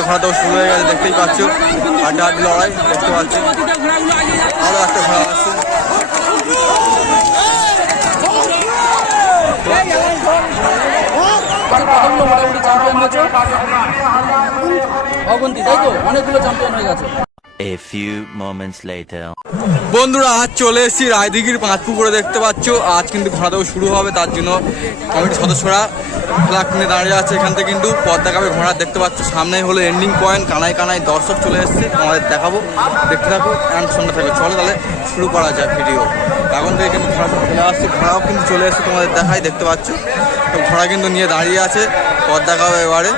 রাউন্ডে ঘোড়াটাও শুরু হয়ে গেছে দেখতেই পাচ্ছ। হাড্ডা হাড্ডি লড়াই দেখতে পাচ্ছ। আরও একটা ঘোড়া আসছে। তাই তো? অনেকগুলো চ্যাম্পিয়ন হয়ে গেছে। A few moments later. বন্ধুরা, আজ চলে এসেছি রায়দিঘির পাঁচ পুকুরে দেখতে পাচ্ছ। আজ কিন্তু ঘোড়াটাও শুরু হবে, তার জন্য কমিটির সদস্যরা ফ্ল্যাগ নিয়ে দাঁড়িয়ে আছে। এখান থেকে কিন্তু পদ্মা কাপে ঘোড়া দেখতে পাচ্ছ, সামনেই হলো এন্ডিং পয়েন্ট কানায় কানায় দর্শক চলে এসেছে। তোমাদের দেখাবো, দেখতে থাকো অ্যান্ড সঙ্গে থাকো। চলো তাহলে শুরু করা যায় ভিডিও এখন থেকে কিন্তু ঘোড়াটা চলে আসছে ঘোড়াও কিন্তু চলে এসেছে তোমাদের দেখাই দেখতে পাচ্ছ। তো ঘোড়া কিন্তু নিয়ে দাঁড়িয়ে আছে পদ্মা কাপে এবারে।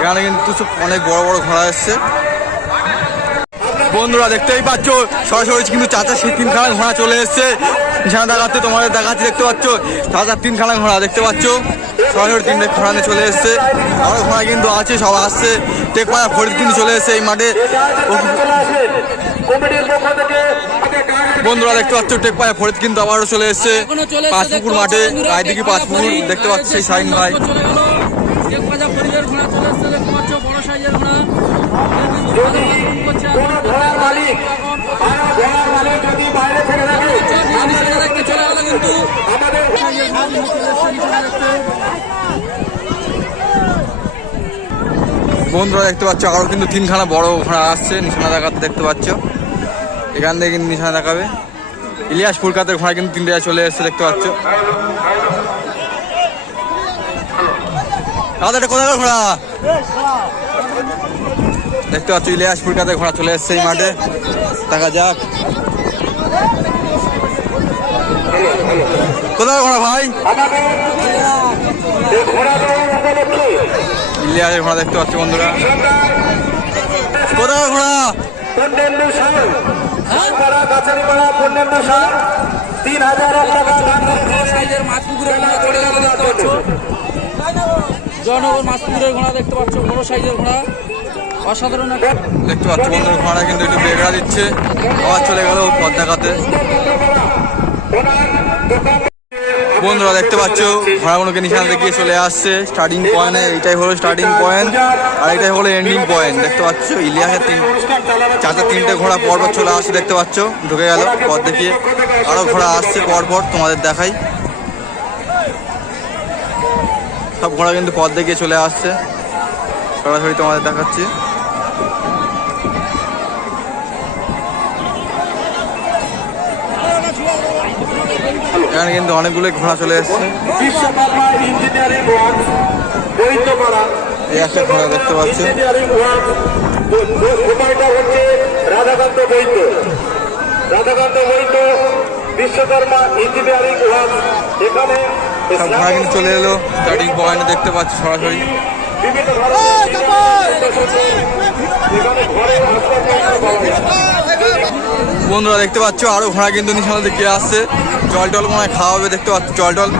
এখানে কিন্তু অনেক বড় বড় ঘোড়া এসছে। বন্ধুরা দেখতেই পাচ্ছ, সরাসরি কিন্তু চাচা সেই তিনখানা ঘোড়া চলে এসছে। নিশানা দেখাচ্ছে, তোমাদের দেখাচ্ছি, দেখতে পাচ্ছ? চাচার তিনখানা ঘোড়া দেখতে পাচ্ছ? সরাসরি তিনটে ঘোড়া নিয়ে চলে এসছে। আরও ঘোড়া কিন্তু আছে, সব আসছে। টেকপাড়া ফরিদ কিন্তু চলে এসছে এই মাঠে। বন্ধুরা দেখতে পাচ্ছ, টেকপাড়া ফরিদ কিন্তু আবারও চলে এসছে। পাঁচপুকুর মাঠে টেকপাড়া পাঁচপুকুর দেখতে পাচ্ছ সেই সাইন ভাই। বড় সাইজের ঘোড়া যদি ঘোড়ার মালিক দেখতে চলে গেল কিন্তু সাইজের ঘোড়া নিয়ে চলে এসছে নিচে দেখতে বন্ধুরা দেখতে পাচ্ছ আরও কিন্তু তিনখানা বড় ঘোড়া আসছে, নিশানা দেখাতে দেখতে পাচ্ছ। এখান থেকে কিন্তু নিশানা দেখাবে। ইলিয়াস ফুলকাতের ঘোড়া কিন্তু তিনটে চলে এসছে, দেখতে পাচ্ছ। দাদা, এটা কোথাকার ঘোড়া? দেখতে পাচ্ছ, ইলিয়াস ফুলকাতের ঘোড়া চলে এসছে এই মাঠে। দেখা যাক। কোথাকার ঘোড়া ভাই? ইলিয়াসের ঘোড়া দেখতে পাচ্ছি বন্ধুরা। কোথাকার ঘোড়া? তিন হাজার জয়নগর ঘোড়া দেখতে পাচ্ছ বড় সাইজের ঘোড়া। অসাধারণ একটা দেখতে পাচ্ছ বন্ধুরা ঘোড়া কিন্তু একটু বেগড়া দিচ্ছে। আবার চলে গেল পদ্মাকাতে বন্ধুরা দেখতে পাচ্ছ ঘোড়াগুলোকে নিশানা দেখিয়ে চলে আসছে। স্টার্টিং পয়েন্টে এইটাই হলো স্টার্টিং পয়েন্ট আর এটাই হলো এন্ডিং পয়েন্ট দেখতে পাচ্ছ, ইলিয়াসের তিন চারটা তিনটে ঘোড়া পরপর চলে আসছে, দেখতে পাচ্ছ, ঢুকে গেল পথ দেখিয়ে। আরও ঘোড়া আসছে পরপর, তোমাদের দেখাই। সব ঘোড়া কিন্তু পথ দেখিয়ে চলে আসছে। সরাসরি তোমাদের দেখাচ্ছি। এখানে কিন্তু অনেকগুলো ঘোড়া চলে এসছে। বিশ্বকর্মা ইঞ্জিনিয়ারিং ওয়ার্কস এই একটা ঘোড়া দেখতে পাচ্ছি। হচ্ছে রাধাকান্ত বৈদ্য রাধাকান্ত বৈদ্য বিশ্বকর্মা ইঞ্জিনিয়ারিং ওয়ার্কস এখানে ঘোড়া কিন্তু চলে এলো। স্টার্টিং পয়েন্টে দেখতে পাচ্ছি সরাসরি। বন্ধুরা, দেখতে পাচ্ছ, আরও ঘোড়া কিন্তু নিশানা দিকে আসছে। জল টল মনে হয় খাওয়া হবে, দেখতে পাচ্ছ, জল টল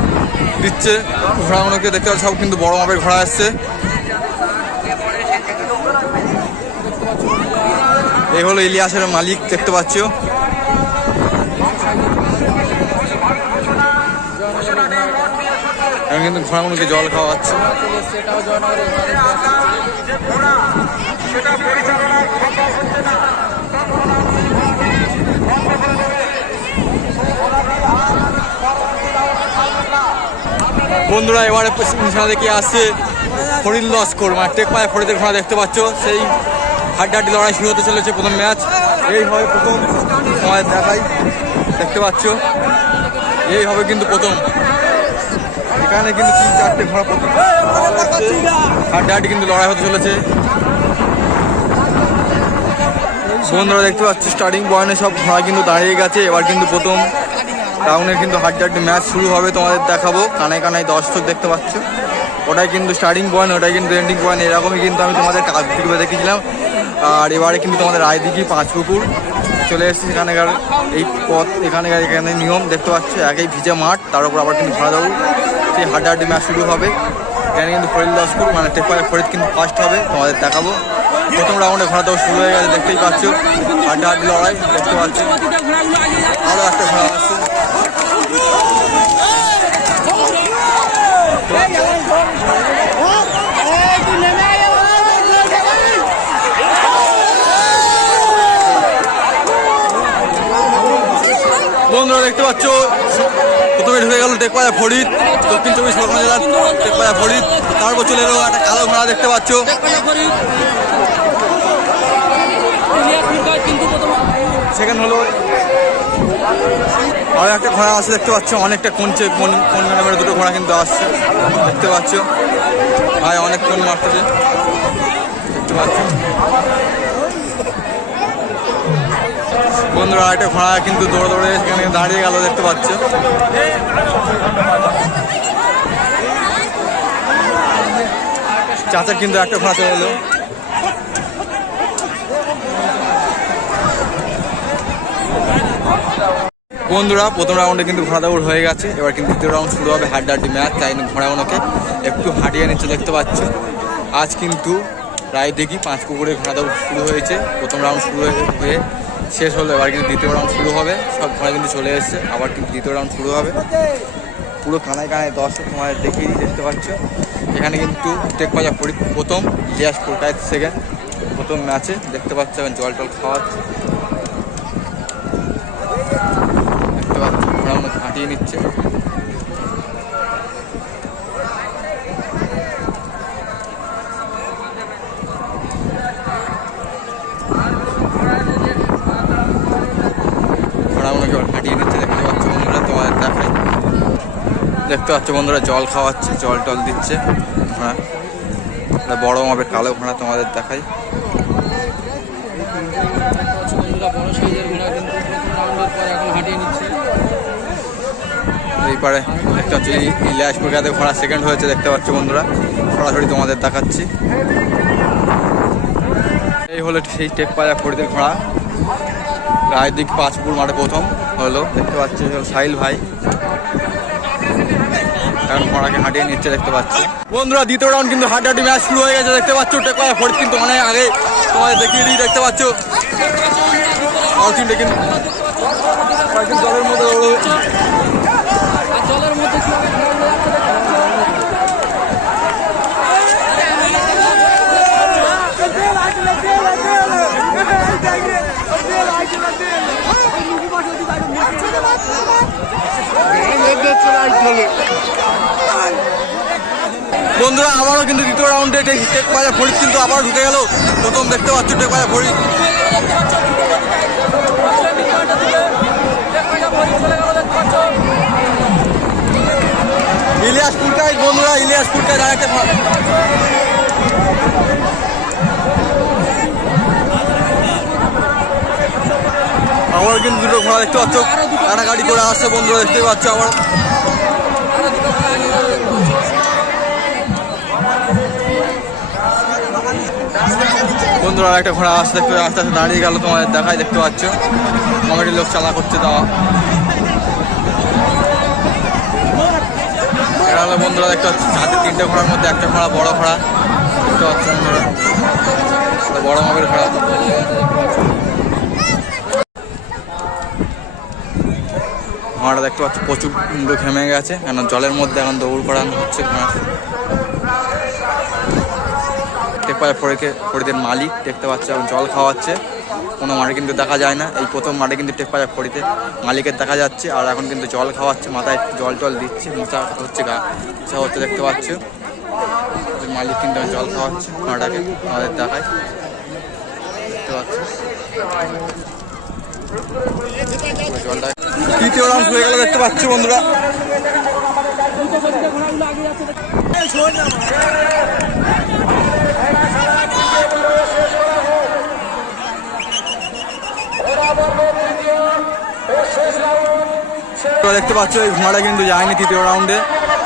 দিচ্ছে। ঘোড়াগুলোকে দেখতে পাচ্ছ, সব কিন্তু বড় মাপের ঘোড়া আসছে। এই হলো ইলিয়াসের মালিক, দেখতে পাচ্ছ। এখন কিন্তু ঘোড়াগুলোকে জল খাওয়াচ্ছে। বন্ধুরা, এবারে নিশানা দেখে আসছে। ফরিদ লস্কর মানে টেক পায়ে ফরিদের ঘোড়া দেখতে পাচ্ছ। সেই হাড্ডাহাড্ডি লড়াই শুরু হতে চলেছে প্রথম ম্যাচ। এই হবে প্রথম। তোমাদের দেখাই। দেখতে পাচ্ছ। এই হবে কিন্তু প্রথম। এখানে কিন্তু তিন চারটে ঘোড়া প্রথম হাড্ডাহাড্ডি কিন্তু লড়াই হতে চলেছে। বন্ধুরা দেখতে পাচ্ছি স্টার্টিং পয়েন্টে সব ঘোড়া কিন্তু দাঁড়িয়ে গেছে। এবার কিন্তু প্রথম রাউন্ডের কিন্তু হাড্ডাহাড্ডি ম্যাচ শুরু হবে, তোমাদের দেখাবো। কানায় কানায় দর্শক দেখতে পাচ্ছ। ওটাই কিন্তু স্টার্টিং পয়েন্ট ওটাই কিন্তু এন্ডিং পয়েন্ট এরকমই কিন্তু আমি তোমাদের কাজ কাকদিকে দেখেছিলাম আর এবারে কিন্তু তোমাদের রায়দিঘি পাঁচ পুকুর চলে এসেছে। এখানেকার এই পথ, এখানেকার এখানে নিয়ম, দেখতে পাচ্ছ, একই ভিজে মাঠ, তার উপর আবার কিন্তু ঘোড়া দৌড় সেই হাড্ডাহাড্ডি ম্যাচ শুরু হবে। এখানে কিন্তু ফরিদ লস্কর মানে টেপার ফরিদ কিন্তু ফার্স্ট হবে। তোমাদের দেখাবো। প্রথম রাউন্ডে ঘোড়া দেওয়া শুরু হয়ে গেছে, দেখতেই পাচ্ছ। হাড্ডাহাড্ডি লড়াই, দেখতে পাচ্ছ। আরও একটা ঘোড়া আসছে বন্ধুরা, দেখতে পাচ্ছ, প্রথমে ঢুকে গেল টেকপাড়া ফরিদ। দক্ষিণ চব্বিশ পরগনা জেলার টেকপায়া ফরিদ। তারপর চলে এলো একটা কালো ঘোড়া দেখতে পাচ্ছ। সেকেন্ড হলো আর একটা ঘোড়া আসছে দেখতে পাচ্ছ। অনেকটা কোনছে কোন কোন ম্যাডামের দুটো ঘোড়া কিন্তু আসছে দেখতে পাচ্ছ। ভাই অনেক কোন মারতেছে দেখতে পাচ্ছ। বন্ধুরা একটা ঘোড়া কিন্তু দৌড়ে দৌড়ে সেখানে দাঁড়িয়ে গেল দেখতে পাচ্ছ। চাচার কিন্তু একটা ঘোড়া চলে এলো বন্ধুরা, প্রথম রাউন্ডে কিন্তু ঘোড়া দৌড় হয়ে গেছে। এবার কিন্তু দ্বিতীয় রাউন্ড শুরু হবে হাড্ডাহাড্ডি ম্যাচ, তাই ঘোড়া ঘোড়াগুলোকে একটু হাঁটিয়ে নিচ্ছে দেখতে পাচ্ছ। আজ কিন্তু প্রায় দেখি, পাঁচ পুকুরে ঘোড়া দৌড় শুরু হয়েছে। প্রথম রাউন্ড শুরু হয়ে শেষ হলো, এবার কিন্তু দ্বিতীয় রাউন্ড শুরু হবে। সব ঘোড়া কিন্তু চলে এসছে, আবার কিন্তু দ্বিতীয় রাউন্ড শুরু হবে। পুরো কানায় কানায় দর্শক তোমার দেখিয়ে দিই, দেখতে পাচ্ছ। এখানে কিন্তু টেক পাজা প্রথম ইলিয়াস পুরকায় সেকেন্ড প্রথম ম্যাচে দেখতে পাচ্ছ, এখন জল টল খাওয়াচ্ছে। দেখতে পাচ্ছ, ঘোড়ার মধ্যে হাঁটিয়ে নিচ্ছে ঘোড়াগুলোকে এবার হাঁটিয়ে নিচ্ছে দেখতে পাচ্ছ বন্ধুরা তোমাদের দেখায় দেখতে পাচ্ছ বন্ধুরা, জল খাওয়াচ্ছে, জল টল দিচ্ছে। একটা বড় মাপের কালো ঘোড়া তোমাদের দেখাই। এই পারে দেখতে পাচ্ছ ইলিয়াস পুরকাতে ঘোড়া সেকেন্ড হয়েছে দেখতে পাচ্ছ বন্ধুরা। সরাসরি তোমাদের দেখাচ্ছি। এই হলো সেই টেক পাজা ফরিদের ঘোড়া। রায়ের দিক পাঁচপুর মাঠে প্রথম হলো। দেখতে পাচ্ছি সাহিল ভাই। এখন পড়াকে হাঁটিয়ে নিচ্ছে দেখতে পাচ্ছি। বন্ধুরা, দ্বিতীয় রাউন্ড কিন্তু হাঁটাহাঁটি ম্যাচ শুরু হয়ে গেছে, দেখতে পাচ্ছ? টেক পাজা ফরিদ কিন্তু অনেক আগে তোমাদের দেখিয়ে দিই, দেখতে পাচ্ছ? কিন্তু জলের মধ্যে দৌড়ো আর জলের মধ্যে কীভাবে ঘোড়া উড়ে যাচ্ছে দেখতে বন্ধুরা, আবারও কিন্তু দ্বিতীয় রাউন্ডে টেক বাজার ফরিদ কিন্তু আবার ঢুকে গেল। প্রথম দেখতে পাচ্ছ টেক বাজার ফরিদ ইলিয়াস পুরকাই বন্ধুরা, ইলিয়াস পুরকাই আর একটা আবার কিন্তু দুটো ঘোড়া দেখতে পাচ্ছ। গাড়ি করে আসছে বন্ধুরা, দেখতে পাচ্ছ আবার। বন্ধুরা একটা ঘোড়া আসতে দেখতে আস্তে আস্তে দাঁড়িয়ে গেল তোমাদের দেখাই দেখতে পাচ্ছ। কমেডির লোক চালা করছে দেওয়া বন্ধুরা, দেখতে পাচ্ছ, হাতে তিনটে ঘোড়ার মধ্যে একটা ঘোড়া, বড় ঘোড়া, দেখতে পাচ্ছ বন্ধুরা। বড় মাপের ঘোড়া। ঘোড়াটা দেখতে পাচ্ছ, প্রচুর ঘেমে গেছে, কেন জলের মধ্যে এখন দৌড় করানো হচ্ছে ঘোড়া দেখতে পায় ফরিকে ফরিদের মালিক, দেখতে পাচ্ছে এবং জল খাওয়াচ্ছে। কোনো মাঠে কিন্তু দেখা যায় না। এই প্রথম মাঠে কিন্তু টেক পায় ফরিতে মালিকের দেখা যাচ্ছে, আর এখন কিন্তু জল খাওয়াচ্ছে, মাথায় জল টল দিচ্ছে, মোচা হচ্ছে গা, মোচা হচ্ছে দেখতে পাচ্ছ। মালিক কিন্তু জল খাওয়াচ্ছে মাটাকে আমাদের দেখায়। দেখতে পাচ্ছ। দেখতে পাচ্ছ বন্ধুরা দুটো গতিতে ঘোড়াগুলো এগিয়ে যাচ্ছে দেখতে পাচ্ছ, এই ঘোড়াটা কিন্তু যায়নি তৃতীয় রাউন্ডে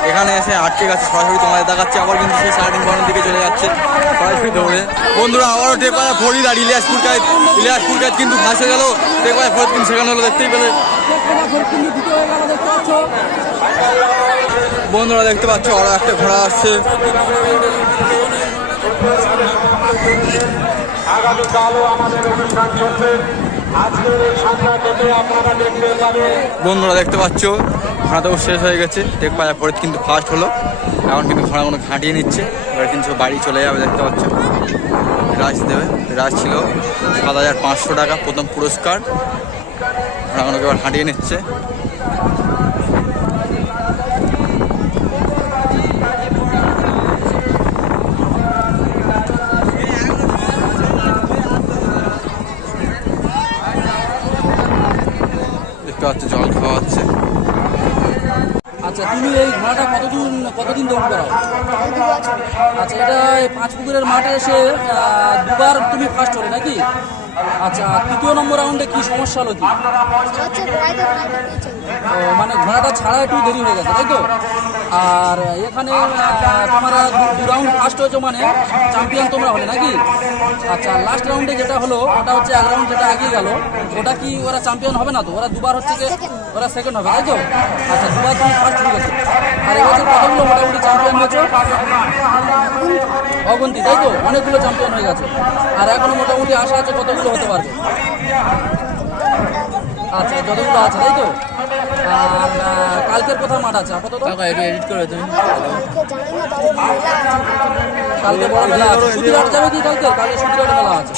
এখানে এসে আটকে গেছে, সরাসরি তোমাদের দেখাচ্ছে, আবার কিন্তু সেই স্টার্টিং পয়েন্টের দিকে চলে যাচ্ছে, সরাসরি দৌড়ে। বন্ধুরা, আবারও টেপায় ফরিদ আর ইলিয়াসপুর কাজ ইলিয়াসপুর কাজ কিন্তু ফাঁসে গেল। টেপায় ফরিদ কিন্তু সেখানে হলো, দেখতেই পেলে। বন্ধুরা, দেখতে পাচ্ছ, আরও একটা ঘোড়া আসছে। দেখতে বন্ধুরা দেখতে পাচ্ছ ঘোড়া তো শেষ হয়ে গেছে। টেক পাজা ফরিদ কিন্তু ফার্স্ট হলো। এখন কিন্তু ঘোড়াগুলো ঘাঁটিয়ে নিচ্ছে। এবার কিন্তু বাড়ি চলে যাবে, দেখতে পাচ্ছ। রাজ দেবে, রাজ ছিল সাত হাজার পাঁচশো টাকা প্রথম পুরস্কার। ঘোড়াগুলোকে এবার হাঁটিয়ে নিচ্ছে দেখতে পাচ্ছ জল খাওয়া হচ্ছে আচ্ছা তুমি এই ঘোড়াটা কতদিন দৌড় করাও আচ্ছা এটা পাঁচ পুকুরের মাঠে এসে দুবার তুমি ফার্স্ট হলে নাকি? আচ্ছা তৃতীয় নম্বর রাউন্ডে কি সমস্যা হলো কি? মানে ঘোড়াটা ছাড়া একটু দেরি হয়ে গেছে, তাই তো? আর এখানে তোমরা দু রাউন্ড ফার্স্ট হয়েছো মানে চ্যাম্পিয়ন তোমরা হলে নাকি? আচ্ছা লাস্ট রাউন্ডে যেটা হলো, ওটা হচ্ছে এক রাউন্ড যেটা এগিয়ে গেল, ওটা কি ওরা চ্যাম্পিয়ন হবে না তো? ওরা দুবার হচ্ছে কি ওরা সেকেন্ড হবে, তাই তো? আচ্ছা দুবার তুমি ফার্স্ট হয়ে গেছো আর এবছর কতগুলো মোটামুটি চ্যাম্পিয়ন হয়েছো? অগন্তি, তাই তো? অনেকগুলো চ্যাম্পিয়ন হয়ে গেছে। আর এখনও মোটামুটি আশা আছে কতগুলো হতে পারবে। আচ্ছা যতগুলো আছে তাই তো? আর কালকের কোথায় মাঠ আছে? আপাতত? এডিট করে তুমি কালকে বড় মেলা আছে। সুতিরহাট যাবে কি কালকে? কালকে সুতিরহাট মেলা আছে।